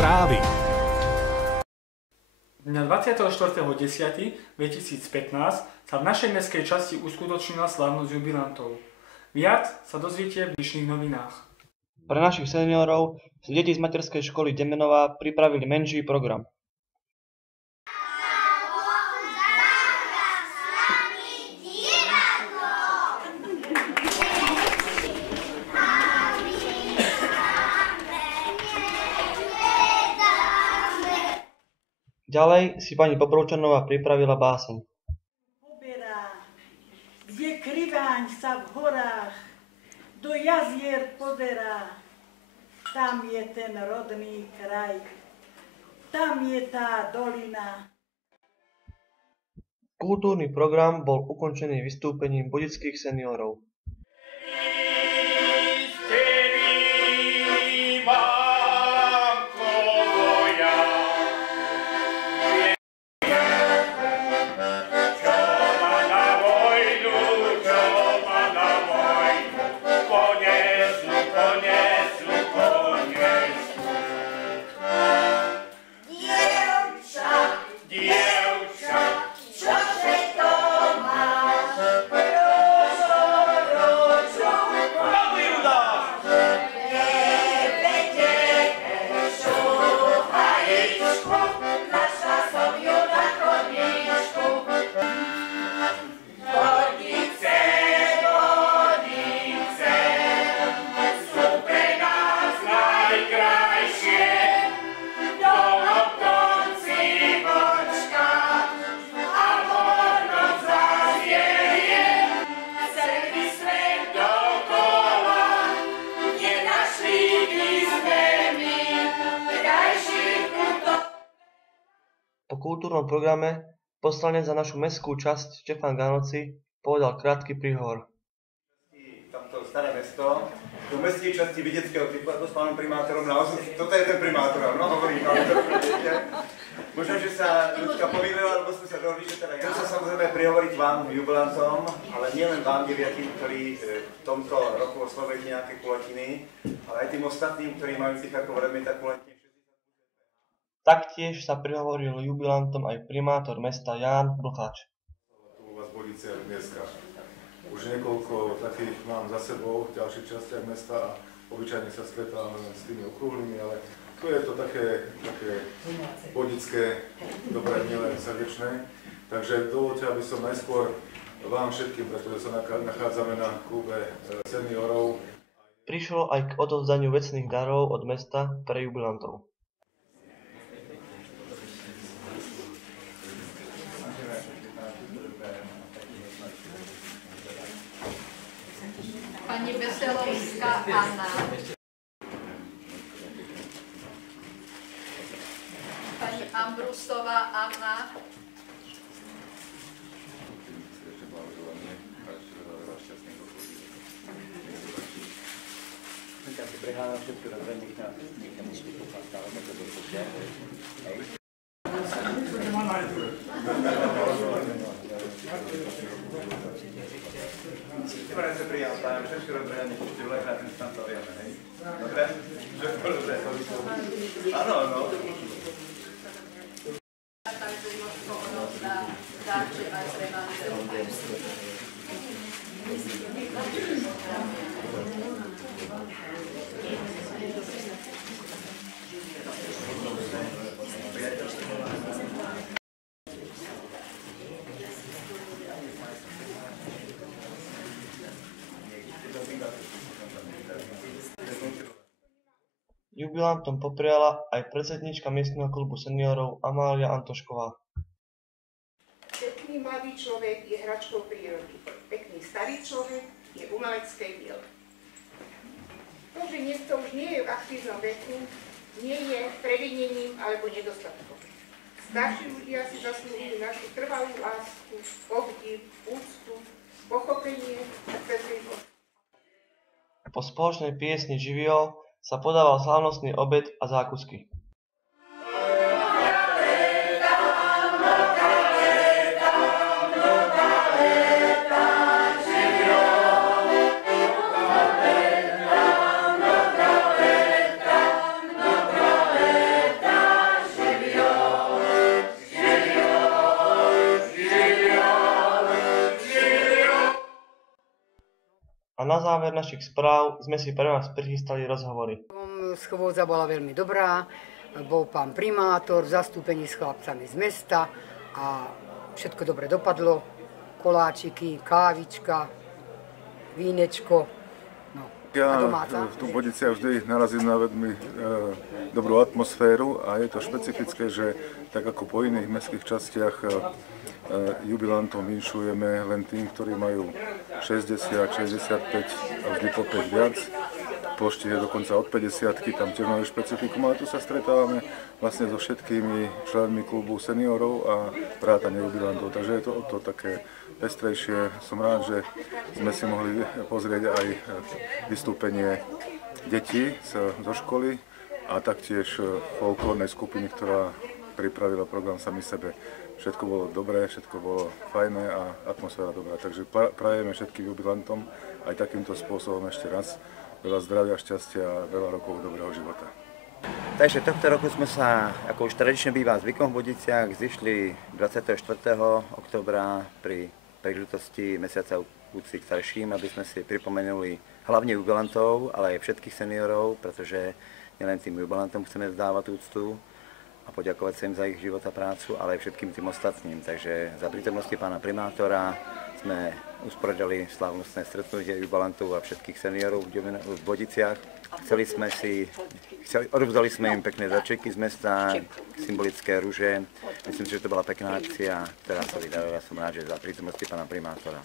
správy. Dňa 24.10.2015 sa v našej mestskej časti uskutočnila slávnosť jubilantov. Viac sa dozviete v dnešných novinách. Pre našich seniorov si deti z materskej školy Temenová pripravili menší program. Ďalej si pani Poprovčanová pripravila báseň. Poberá, kde kriváň sa v horách do jazier pozerá, tam je ten rodný kraj, tam je tá dolina. Kultúrny program bol ukončený vystúpením bodických seniorov. Po kultúrnom programe poslanec za našu mestskú časť Štefan Ganoci povedal krátky príhovor. Tamto staré mesto, do mestskej časti vedeckého typu, a to s pánom primátorom naozaj, toto je ten primátor, no hovorím, ale to viete. Možno, že sa ľudská pomýlila, lebo sme sa dohodli, že teda ja chcem sa samozrejme prihovoriť vám, jubilantom, ale nielen vám, deviatým, ktorí v tomto roku oslavujete nejaké kulatiny, ale aj tým ostatným, ktorí majú tých ako veľmi tak kulatine. Taktiež sa prihovoril jubilantom aj primátor mesta Ján Blchač. Tu u vás Bodice dneska. Už niekoľko takých mám za sebou v ďalších častiach mesta a obyčajne sa stretávame s tými okrúhlymi, ale tu je to také bodické, dobré, milé, srdečné. Takže dovolte, aby som najskôr vám všetkým, pretože sa nachádzame na klube seniorov. Prišlo aj k odovzdaniu vecných darov od mesta pre jubilantov. Pani Veselovská Anna. Pani Ambrusová Anna. Dobre sa prijal, pánem, všetko dobre, a nepočte vlekať, ten tam to vieme, hej? Dobre? Všetko dobre, to by som... Áno, no. Takže Jožko odovzdá dáče aj pre manželov. Jubilantom popriala aj predsedníčka miestneho klubu seniorov Amália Antošková. Pekný mladý človek je hračkou prírody. Pekný starý človek je umeleckej dielo. To, že niekto už nie je v aktívnom veku, nie je previnením alebo nedostatkom. Starší ľudia si zaslúžujú našu trvalú lásku, obdiv, úctu, pochopenie a trpezlivosť. Po spoločnej piesni Živio sa podával slávnostný obed a zákusky. A na záver našich správ sme si pre vás prichystali rozhovory. Schôdza bola veľmi dobrá, bol pán primátor v zastúpení s chlapcami z mesta a všetko dobre dopadlo. Koláčiky, kávička, vínečko, no a domáca. Ja tu v Bodiciach vždy narazím na veľmi dobrú atmosféru a je to špecifické, že tak ako po iných mestských častiach jubilantom vinšujeme len tým, ktorí majú 60, 65 a vždy po 5 viac. Pošti je dokonca od 50-ky, tam tiež majú špecifikum, ale tu sa stretávame vlastne so všetkými členmi klubu seniorov a vrátane jubilantov, takže je to také pestrejšie. Som rád, že sme si mohli pozrieť aj vystúpenie detí zo školy a taktiež folklórnej skupiny, ktorá pripravila program Sami sebe. Všetko bolo dobré, všetko bolo fajné a atmosféra dobrá. Takže prajeme všetkým jubilantom aj takýmto spôsobom ešte raz veľa zdravia, šťastia a veľa rokov dobrého života. Takže tohto roku sme sa, ako už tradične býva zvykom v Bodiciach, zišli 24. októbra pri príležitosti mesiaca úcty k starším, aby sme si pripomenuli hlavne jubilantov, ale aj všetkých seniorov, pretože nielen tým jubilantom chceme vzdávať úctu a poďakovať sa im za ich život a prácu, ale aj všetkým tým ostatným. Takže za prítomnosti pána primátora sme usporiadali slávnostné stretnutie jubilantov a všetkých seniorov v Bodiciach. Odovzdali sme im pekné darčeky z mesta, symbolické ruže. Myslím si, že to bola pekná akcia, ktorá sa vydarila. Som rád, že za prítomnosti pána primátora.